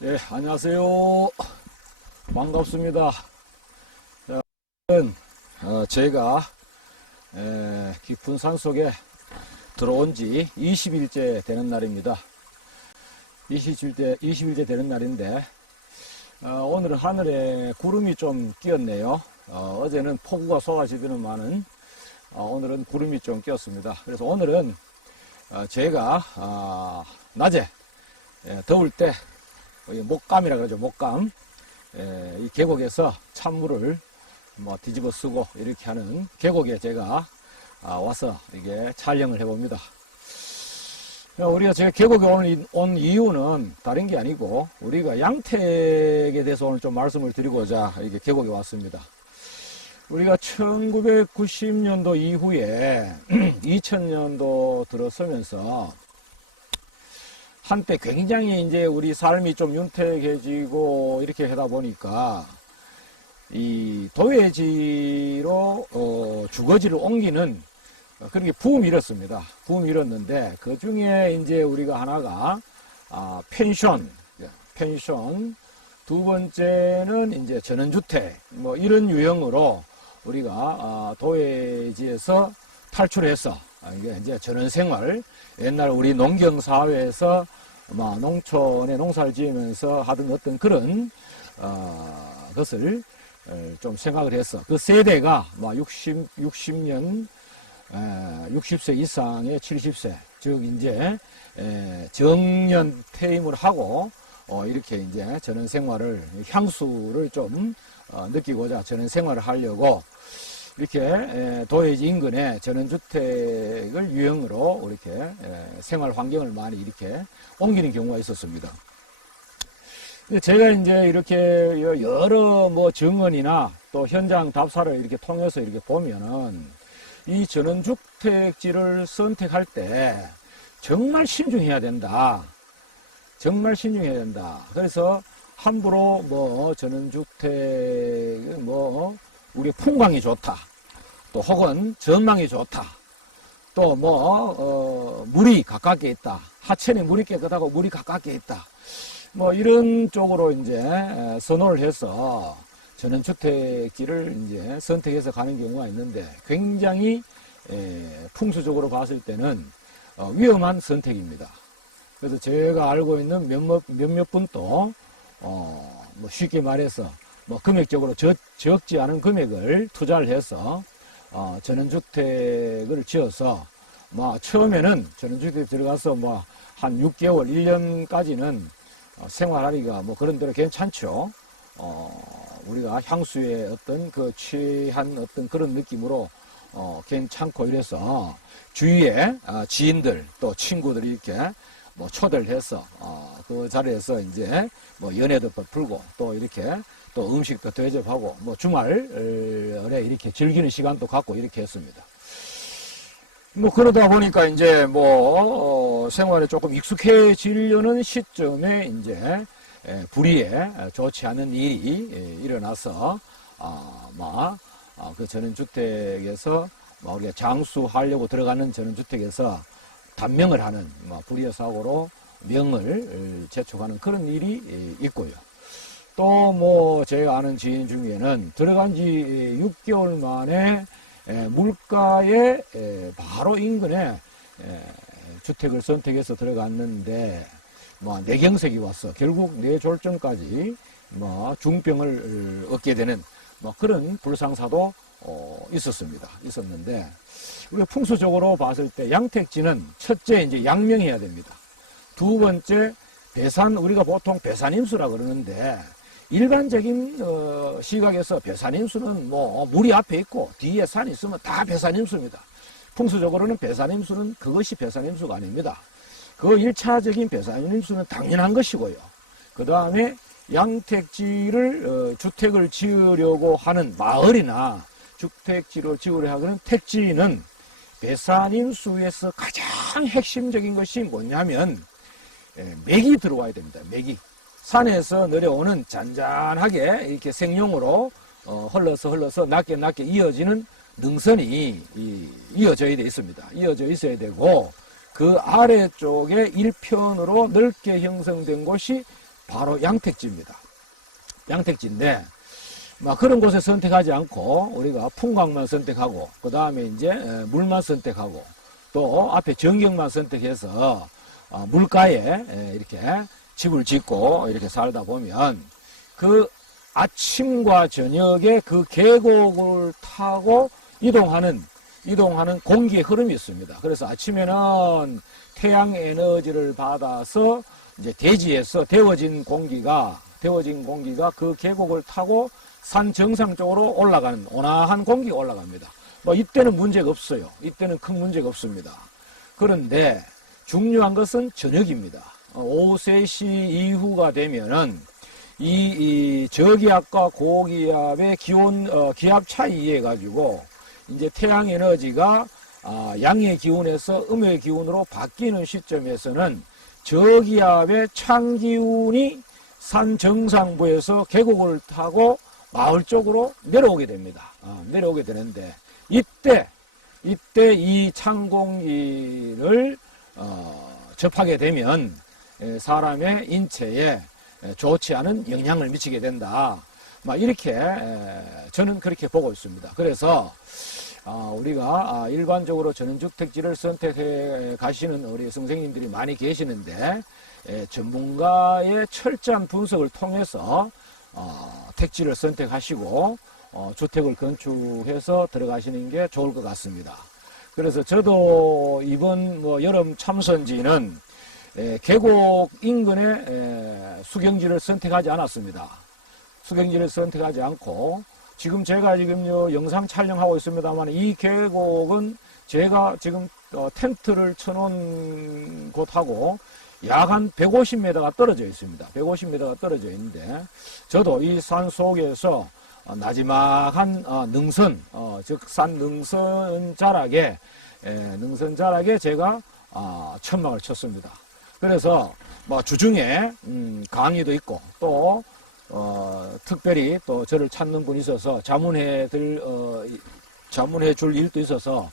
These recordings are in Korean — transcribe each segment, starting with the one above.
네, 안녕하세요. 반갑습니다. 자, 오늘은 어, 제가 에, 깊은 산 속에 들어온 지 20일째 되는 날입니다. 20일째, 20일째 되는 날인데, 어, 오늘은 하늘에 구름이 좀 끼었네요. 어, 제는 폭우가 쏟아지더니만은, 어, 오늘은 구름이 좀 끼었습니다. 그래서 오늘은 어, 제가 아, 낮에 예, 더울 때이 목감이라 그러죠 목감 예, 이 계곡에서 찬물을 뭐 뒤집어 쓰고 이렇게 하는 계곡에 제가 아, 와서 이게 촬영을 해봅니다. 어, 우리가 제가 계곡에 오늘 이- 온 이유는 다른 게 아니고 우리가 양택에 대해서 오늘 좀 말씀을 드리고자 이게 계곡에 왔습니다. 우리가 1990년도 이후에 2000년도 들어서면서 한때 굉장히 이제 우리 삶이 좀 윤택해지고 이렇게 하다 보니까 이 도회지로 어, 주거지를 옮기는 그런 게 붐이 일었습니다. 붐이 일었는데 그 중에 이제 우리가 하나가 아, 펜션, 예, 펜션. 두 번째는 이제 전원주택. 뭐 이런 유형으로 우리가 아, 도회지에서 탈출해서 아, 이게 이제 전원 생활 옛날 우리 농경 사회에서 막 농촌에 농사를 지으면서 하던 어떤 그런 어, 것을 에, 좀 생각을 했어. 그 세대가 막 60, 60년, 에, 60세 이상의 70세, 즉 이제 에, 정년 퇴임을 하고 어, 이렇게 이제 전원 생활을 향수를 좀 어, 느끼고자 전원 생활을 하려고 이렇게 에, 도해지 인근에 전원주택을 유형으로 이렇게 에, 생활 환경을 많이 이렇게 옮기는 경우가 있었습니다. 제가 이제 이렇게 여러 뭐 증언이나 또 현장 답사를 이렇게 통해서 이렇게 보면은 이 전원주택지를 선택할 때 정말 신중해야 된다. 정말 신중해야 된다. 그래서 함부로 뭐 전원주택 뭐 우리 풍광이 좋다. 또 혹은 전망이 좋다. 또 뭐, 어, 물이 가깝게 있다. 하천에 물이 깨끗하고 물이 가깝게 있다. 뭐 이런 쪽으로 이제 선호를 해서 전원주택지를 이제 선택해서 가는 경우가 있는데 굉장히 에, 풍수적으로 봤을 때는 어, 위험한 선택입니다. 그래서 제가 알고 있는 몇몇, 몇몇 분도 어, 뭐 쉽게 말해서 뭐 금액적으로 적, 적지 않은 금액을 투자를 해서 어, 전원주택을 지어서 뭐 처음에는 전원주택 들어가서 뭐 한 6개월, 1년까지는 어, 생활하기가 뭐 그런 대로 괜찮죠. 어, 우리가 향수의 어떤 그 취한 어떤 그런 느낌으로 어, 괜찮고 이래서 주위에 아, 지인들 또 친구들이 이렇게 뭐 초대를 해서 어, 그 자리에서 이제 뭐 연애도 풀고 또 이렇게 또 음식도 대접하고 뭐 주말에 이렇게 즐기는 시간도 갖고 이렇게 했습니다. 뭐 그러다 보니까 이제 뭐 어, 생활에 조금 익숙해지려는 시점에 이제 에, 불의에 좋지 않은 일이 에, 일어나서 아막그 전원주택에서 뭐 우리가 장수하려고 들어가는 전원주택에서 단명을 하는 뭐 불의의 사고로 명을 재촉하는 그런 일이 에, 있고요. 또 뭐 제가 아는 지인 중에는 들어간 지 6개월 만에 에, 물가에 에, 바로 인근에 에, 주택을 선택해서 들어갔는데 뭐 뇌경색이 왔어. 결국 뇌졸중까지 뭐 중병을 얻게 되는 뭐 그런 불상사도 어, 있었습니다. 있었는데 우리가 풍수적으로 봤을 때 양택지는 첫째 이제 양명해야 됩니다. 두 번째 배산 우리가 보통 배산임수라 그러는데 일반적인 어, 시각에서 배산임수는 뭐 물이 앞에 있고 뒤에 산이 있으면 다 배산임수입니다. 풍수적으로는 배산임수는 그것이 배산임수가 아닙니다. 그 1차적인 배산임수는 당연한 것이고요. 그 다음에 양택지를 어, 주택을 지으려고 하는 마을이나 주택지로 지으려 하는 택지는 배산임수에서 가장 핵심적인 것이 뭐냐면 예, 맥이 들어와야 됩니다. 맥이. 산에서 내려오는 잔잔하게 이렇게 생용으로 어, 흘러서 흘러서 낮게 낮게 이어지는 능선이 이, 돼 있습니다. 이어져 있어야 되고 그 아래쪽에 일편으로 넓게 형성된 곳이 바로 양택지입니다. 양택지인데 막 그런 곳에 선택하지 않고 우리가 풍광만 선택하고 그 다음에 이제 에, 물만 선택하고 또 앞에 전경만 선택해서 어, 물가에 에, 이렇게 집을 짓고 이렇게 살다 보면 그 아침과 저녁에 그 계곡을 타고 이동하는 이동하는 공기의 흐름이 있습니다. 그래서 아침에는 태양 에너지를 받아서 이제 대지에서 데워진 공기가 데워진 공기가 그 계곡을 타고 산 정상 쪽으로 올라가는 온화한 공기가 올라갑니다. 뭐 이때는 문제가 없어요. 이때는 큰 문제가 없습니다. 그런데 중요한 것은 저녁입니다. 어, 오후 3시 이후가 되면은 이, 이 저기압과 고기압의 기온 어, 기압 차이에 가지고 이제 태양 에너지가 아, 양의 기운에서 음의 기운으로 바뀌는 시점에서는 저기압의 찬 기운이 산 정상부에서 계곡을 타고 마을 쪽으로 내려오게 됩니다. 아, 내려오게 되는데 이때 이때 이찬 공기를 어, 접하게 되면 에, 사람의 인체에 에, 좋지 않은 영향을 미치게 된다. 막 이렇게 에, 저는 그렇게 보고 있습니다. 그래서 아, 우리가 아, 일반적으로 전원주택지를 선택해 가시는 우리 선생님들이 많이 계시는데 에, 전문가의 철저한 분석을 통해서 어, 택지를 선택하시고 어, 주택을 건축해서 들어가시는 게 좋을 것 같습니다. 그래서 저도 이번 뭐 여름 참선지는 에, 계곡 인근에 에, 수경지를 선택하지 않았습니다. 수경지를 선택하지 않고 지금 제가 지금 요 영상 촬영하고 있습니다만 이 계곡은 제가 지금 어, 텐트를 쳐놓은 곳하고 약 한 150m가 떨어져 있습니다. 150m가 떨어져 있는데 저도 이 산 속에서 어, 나지막한 어, 능선, 어, 즉산 능선 자락에 에, 능선 자락에 제가 아, 천막을 쳤습니다. 그래서 뭐 주중에 음, 강의도 있고 또 어, 특별히 또 저를 찾는 분이 있어서 자문해들 어, 이- 자문해 줄 일도 있어서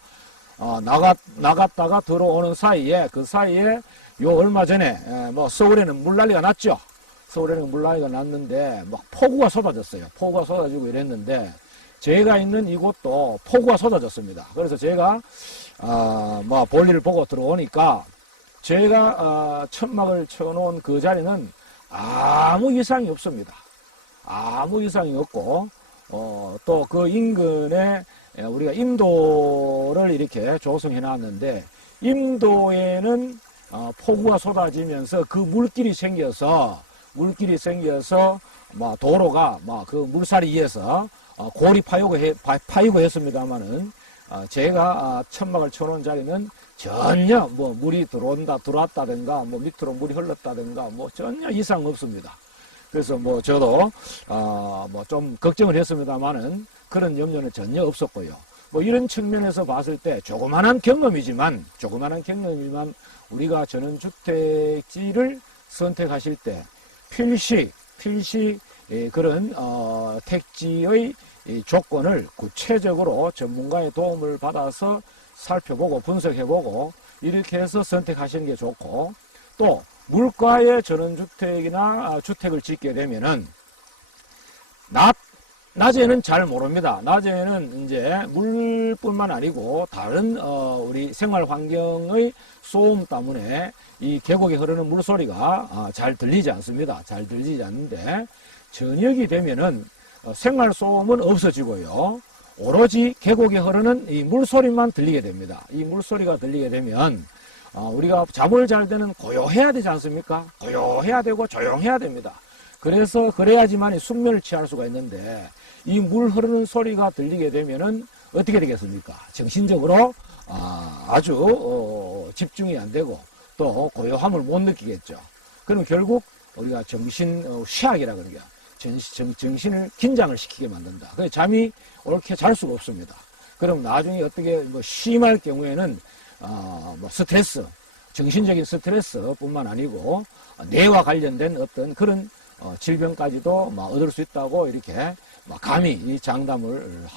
어, 나갔 나갔다가 들어오는 사이에 그 사이에 요 얼마 전에 에, 뭐 서울에는 물난리가 났죠. 서울에는 물난리가 났는데 막 폭우가 쏟아졌어요. 폭우가 쏟아지고 이랬는데 제가 있는 이곳도 폭우가 쏟아졌습니다. 그래서 제가 아, 뭐 볼일을 보고 들어오니까 제가 아, 천막을 쳐놓은 그 자리는 아무 이상이 없습니다. 아무 이상이 없고 어, 또 그 인근에 에, 우리가 임도를 이렇게 조성해 놨는데 임도에는 어, 폭우가 쏟아지면서 그 물길이 생겨서 물길이 생겨서 뭐 도로가 뭐그 물살이 위에서 어, 골이 파이고 파이고 했습니다마는 어, 제가 아, 천막을 쳐놓은 자리는 전혀 뭐 물이 들어온다 들어왔다든가 뭐 밑으로 물이 흘렀다든가 뭐 전혀 이상 없습니다. 그래서 뭐 저도 아뭐 좀 걱정을 했습니다만은 그런 염려는 전혀 없었고요. 뭐 이런 측면에서 봤을 때 조그만한 경험이지만 조그만한 경험이지만 우리가 전원주택지를 선택하실 때 필시 필시 예, 그런 어, 택지의 이 조건을 구체적으로 전문가의 도움을 받아서 살펴보고 분석해보고 이렇게 해서 선택하시는 게 좋고 또 물가의 전원주택이나 아, 주택을 짓게 되면은 낮 낮에는 잘 모릅니다. 낮에는 이제 물뿐만 아니고 다른 어, 우리 생활 환경의 소음 때문에 이 계곡에 흐르는 물소리가 아, 잘 들리지 않습니다. 잘 들리지 않는데 저녁이 되면은 어, 생활 소음은 없어지고요. 오로지 계곡에 흐르는 이 물소리만 들리게 됩니다. 이 물소리가 들리게 되면 어, 우리가 잠을 잘 때는 고요해야 되지 않습니까? 고요해야 되고 조용해야 됩니다. 그래서 그래야지만 숙면을 취할 수가 있는데 이 물 흐르는 소리가 들리게 되면은 어떻게 되겠습니까? 정신적으로 아, 아주 어, 집중이 안 되고 또 고요함을 못 느끼겠죠. 그럼 결국 우리가 정신 어, 쉬학이라 그러죠. 정신, 정신 을 긴장을 시키게 만든다. 그래서 잠이 옳게 잘 수가 없습니다. 그럼 나중에 어떻게 뭐 심할 경우에는 어, 뭐 스트레스, 정신적인 스트레스뿐만 아니고 뇌와 관련된 어떤 그런 어, 질병까지도 막 얻을 수 있다고 이렇게 막 감히 이 장담을 어,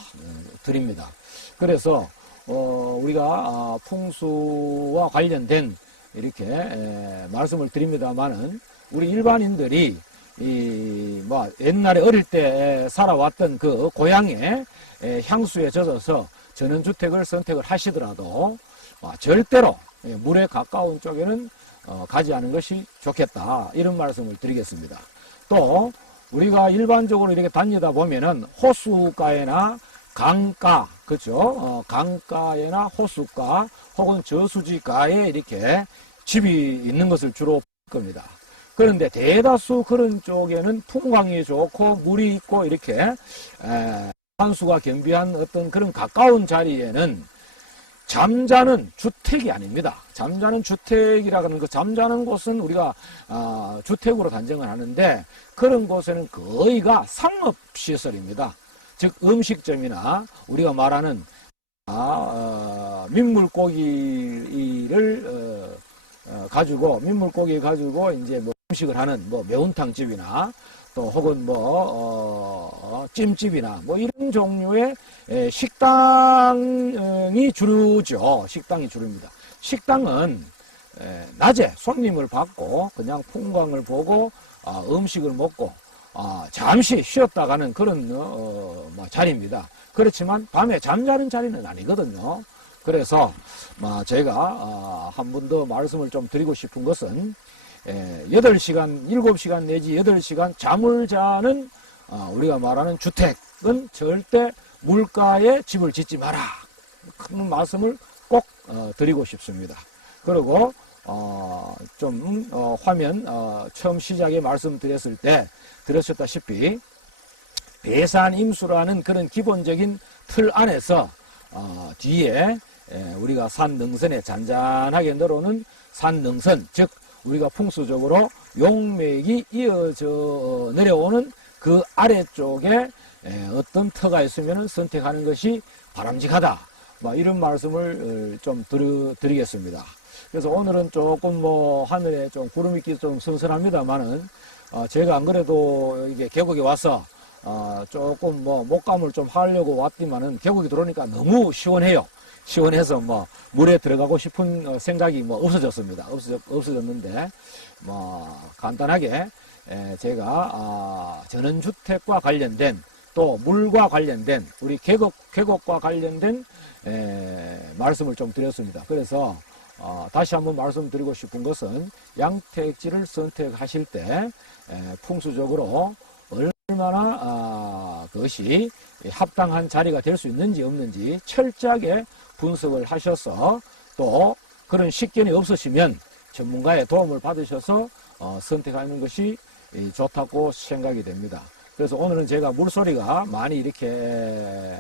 드립니다. 그래서 어, 우리가 아, 풍수와 관련된 이렇게 에, 말씀을 드립니다만은 우리 일반인들이 이, 뭐, 옛날에 어릴 때 살아왔던 그 고향의 에, 향수에 젖어서 전원주택을 선택을 하시더라도 아, 절대로 예, 물에 가까운 쪽에는 어, 가지 않은 것이 좋겠다. 이런 말씀을 드리겠습니다. 또 우리가 일반적으로 이렇게 다니다 보면은 호수가에나 강가, 그죠? 어, 강가에나 호수가 혹은 저수지가에 이렇게 집이 있는 것을 주로 볼 겁니다. 그런데 대다수 그런 쪽에는 풍광이 좋고 물이 있고 이렇게 에, 산수가 겸비한 어떤 그런 가까운 자리에는 잠자는 주택이 아닙니다. 잠자는 주택이라 하는 그 잠자는 곳은 우리가 아, 주택으로 단정을 하는데 그런 곳에는 거의가 상업시설입니다. 즉 음식점이나 우리가 말하는 아, 어, 민물고기를 어, 어, 가지고 민물고기 가지고 이제 뭐 음식을 하는 뭐 매운탕 집이나 또 혹은 뭐 어, 찜집이나 뭐 이런 종류의 에, 식당이 주류죠. 식당이 주류입니다. 식당은 에, 낮에 손님을 받고 그냥 풍광을 보고 아, 음식을 먹고 아, 잠시 쉬었다 가는 그런 어, 뭐 자리입니다. 그렇지만 밤에 잠자는 자리는 아니거든요. 그래서 뭐 제가 아, 한번 더 말씀을 좀 드리고 싶은 것은 에, 8시간, 7시간 내지 8시간 잠을 자는 아, 우리가 말하는 주택은 절대 물가에 집을 짓지 마라. 큰 말씀을 꼭 어, 드리고 싶습니다. 그리고 어, 좀 어, 화면 어, 처음 시작에 말씀드렸을 때 들으셨다시피 배산 임수라는 그런 기본적인 틀 안에서 어, 뒤에 에, 우리가 산 능선에 잔잔하게 늘어오는 산 능선 즉 우리가 풍수적으로 용맥이 이어져 내려오는 그 아래쪽에 에, 어떤 터가 있으면 선택하는 것이 바람직하다. 뭐 이런 말씀을 어, 좀 드리, 드리 겠습니다. 그래서 오늘은 조금 뭐 하늘에 좀 구름 있기 좀 선선합니다만은 어, 제가 안 그래도 이게 계곡에 와서 어, 조금 뭐 목감을 좀 하려고 왔지만은 계곡에 들어오니까 너무 시원해요. 시원해서 뭐 물에 들어가고 싶은 어, 생각이 뭐 없어졌습니다. 없어졌, 없어졌는데 뭐 간단하게 에, 제가 아, 전원주택과 관련된 또 물과 관련된 우리 계곡 계곡과 관련된 에, 말씀을 좀 드렸습니다. 그래서 어, 다시 한번 말씀드리고 싶은 것은 양택지를 선택하실 때 에, 풍수적으로 얼마나 아, 그것이 합당한 자리가 될 수 있는지 없는지 철저하게 분석을 하셔서 또 그런 식견이 없으시면 전문가의 도움을 받으셔서 어, 선택하는 것이 이, 좋다고 생각이 됩니다. 그래서 오늘은 제가 물소리가 많이 이렇게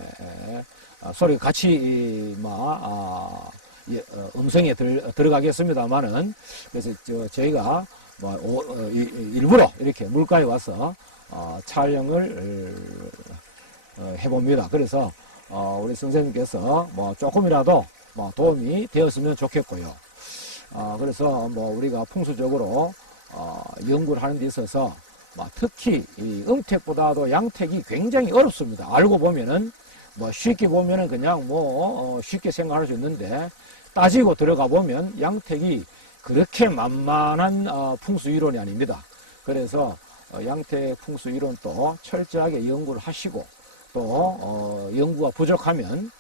아, 소리가 같이 아, 예, 어, 음성에 들, 들어가겠습니다만은 그래서 저, 저희가 뭐, 오, 어, 일부러 이렇게 물가에 와서 어, 촬영을 어, 해봅니다. 그래서 어, 우리 선생님께서 뭐 조금이라도 뭐 도움이 되었으면 좋겠고요. 어, 그래서 뭐 우리가 풍수적으로 어, 연구를 하는 데 있어서 뭐 특히 이 음택보다도 양택이 굉장히 어렵습니다. 알고 보면은 뭐 쉽게 보면은 그냥 뭐 어, 쉽게 생각할 수 있는데 따지고 들어가 보면 양택이 그렇게 만만한 어, 풍수 이론이 아닙니다. 그래서 어, 양택 풍수 이론도 철저하게 연구를 하시고 또 어, 연구가 부족하면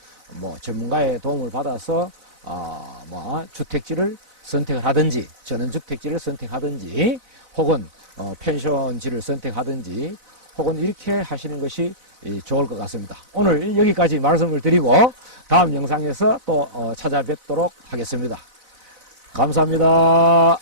뭐 전문가의 도움을 받아서 어, 뭐 주택지를 선택을 하든지 전원주택지를 선택하든지 혹은 어, 펜션지를 선택하든지 혹은 이렇게 하시는 것이 이, 좋을 것 같습니다. 오늘 여기까지 말씀을 드리고 다음 영상에서 또 어, 찾아뵙도록 하겠습니다. 감사합니다.